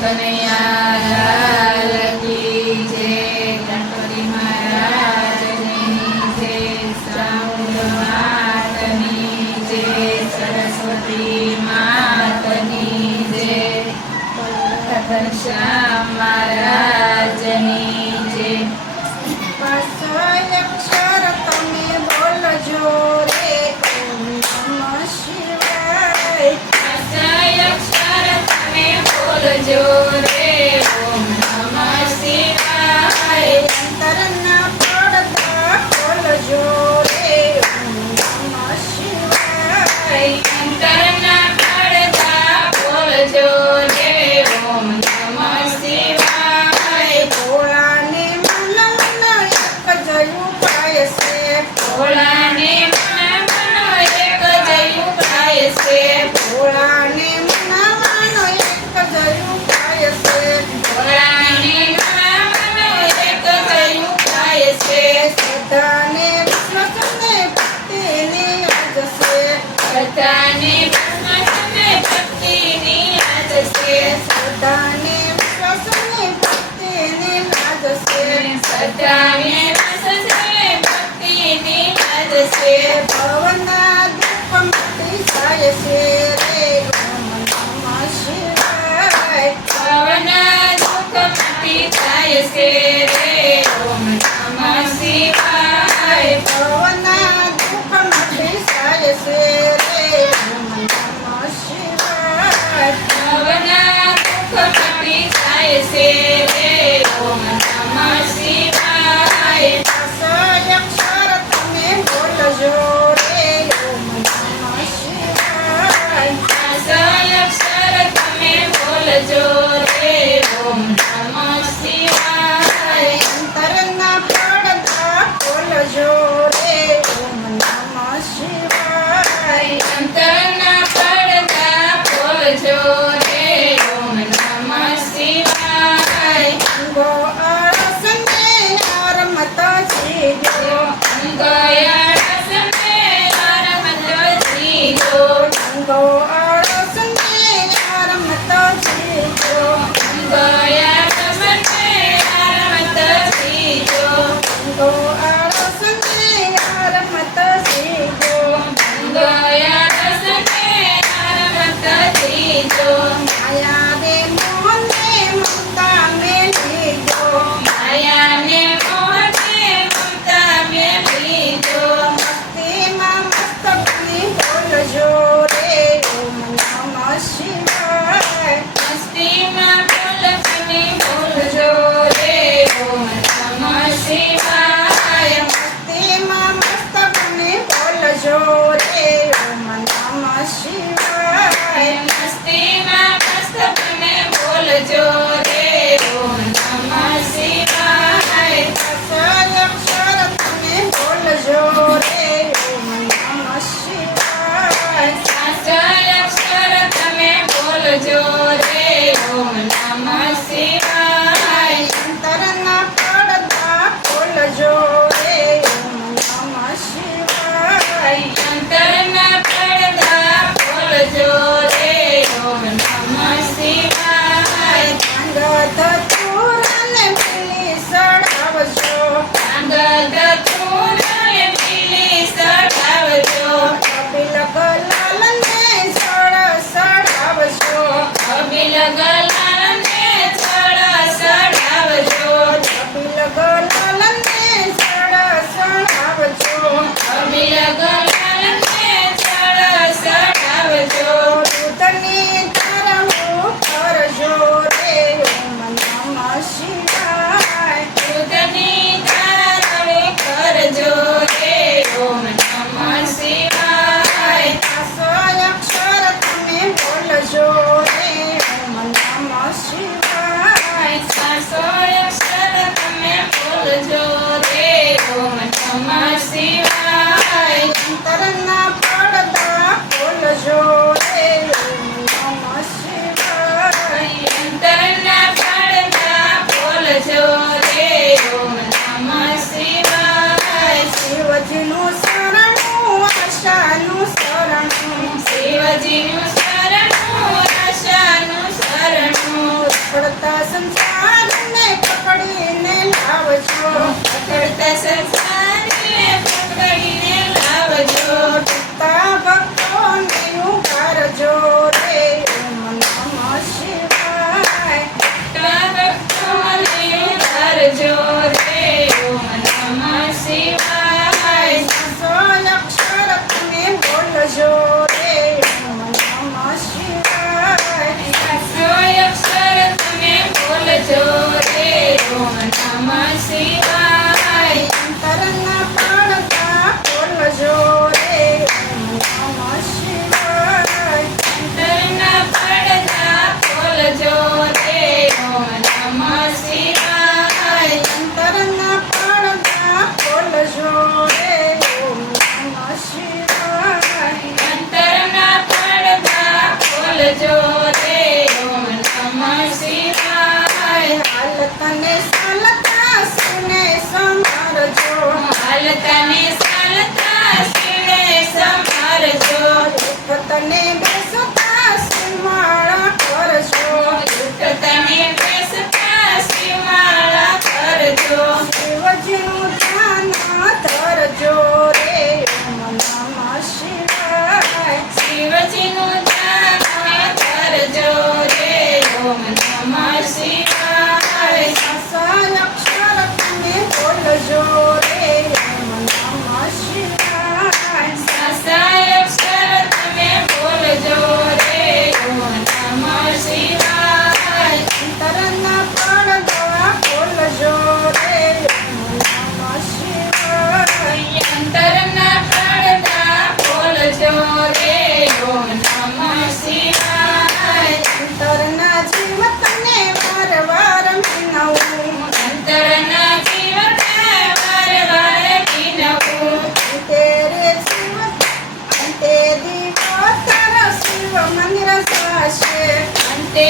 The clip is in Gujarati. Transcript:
કનૈયા લાલ કી જય, ગણપતિ મહારાજની જય, ચામુંડ માતની જય, સરસ્વતી માતની જય, ઘનશ્યામ મહારાજની જય. અક્ષર તમે બોલજો રે, ઓમ નમઃ શિવાય. અક્ષર તમે બોલજો રે, ઓમ નમઃ શિવાય. અંતરના પડદા ખોલજો રે, ઓમ નમઃ શિવાય. અંતરના પડદા ખોલજો રે, ઓમ નમઃ શિવાય. ભોળાને મનનો એક જ ઉપાય છે, ભોળાને મનનો એક જ ઉપાય છે, ભોળાને મનાવવાનો એક જ ઉપાય છે. ભોળાને મનનો એક જ ઉપાય છે. શ્રદ્ધાને વિશ્વાસને ભક્તિની યાદ છે, બધાને ભગવાનને ભક્તિની યાદ છે, શ્રદ્ધાને વિશ્વાસને ભક્તિની યાદ છે. બધાને ભક્તિની યાદ છે. ભવના દુઃખ મટી જાય છે રે, ઓમ નમઃ શિવાય. ભવના દુઃખ મટી જાય છે રે, ઓમ નમઃ શિવાય. ભવના દુઃખ મટી જાય છે રે, ઓમ નમઃ શિવાય. ભવના દુઃખ મટી જાય છે રે, ઓમ નમઃ શિવાય. અક્ષર તમે બોલજો રે, ઓમ નમઃ શિવાય. અક્ષર તમે બોલજો રે, ઓમ નમઃ શિવાય. અંતરના પડદા ખોલજો રે, ઓમ નમઃ શિવાય. અંતરના પડદા ખોલજો રે, ઓમ નમઃ શિવાય. અંગો આળસને આરમત જીજો, અંગયાળસને આરમતો જીજો, અંગો આળસને આરમત જીજો, અંગયાળસને આરમતો જીજો, અંગો આળસને આરમત જીજો. અંગયાળસને આરમતો જીજો. માયા રે મોહને મમતા મેલીજો, માયાને મોહને મમતા મેલીજો, મસ્તીમાં મસ્ત બની બોલજો રે, ઓમ નમઃ શિવાય. મસ્તીમાં બોલબની બોલજો રે, ઓમ નમઃ શિવાય. મસ્તીમાં મસ્ત બની બોલજો રે, ઓમ નમઃ શિવાય. મસ્તીમાં મસ્તપણે બોલજો રે, ઓમ નમઃ શિવાય. અક્ષર તમે બોલજો રે, ઓમ નમઃ શિવાય. અક્ષર તમે બોલજો રે, ઓમ નમઃ શિવાય. અંતરના પડદા ખોલજો રે, ઓમ નમઃ શિવાય. અંતરના પડદા ખોલજો રે, ઓમ નમઃ શિવાય. અંગત ચૂરને પીલી સડાવજો, અંગદ ચૂરને પીલી સડાવજો, કપિલ ગલાલને સડાવજો, કપિલ ગલાલને ચડાવજો, કપિલ ગલાલને સડાવજો. કપિલ ગલાલને ચડાવજો, દૂધની ધારવું કરજો રે, ઓમ નમઃ શિવાય. દૂધની ધારણી કરજો રે, ઓમ નમઃ શિવાય. અક્ષર તમે બોલજો રે, ઓમ નમઃ શિવાય. સાસો અક્ષર તમે બોલજો રે, ઓમ નમઃ શિવાય. ચાલતા ને ચાલતા શિવે સમારજો તને બેસતા સીમાળા કરજો ઉઠતા ને બેસતા શિવાળા કરજો શિવજીનું ધ્યાન ધરજો રે ઓમ નમઃ શિવાય શિવજીનું ધ્યાન કરજો રે ઓમ નમઃ શિવાય સાસા અક્ષર તમે બોલજો રે ઓમ નમઃ શિવાય સાસાય અક્ષર તમે બોલજો રે ઓમ નમઃ શિવાય અંતરના પડદા ખોલજો રે ઓમ નમઃ શિવાય અંતરના પડદા ખોલજો રે ઓમ નમઃ શિવાય અંતરના જીવ તને વાર વાર વિનવું અંતરના જીવને વાર વિનવું તેરે જીવ અંતે દીવો તારા શિવ મંદિર સાશે અંતે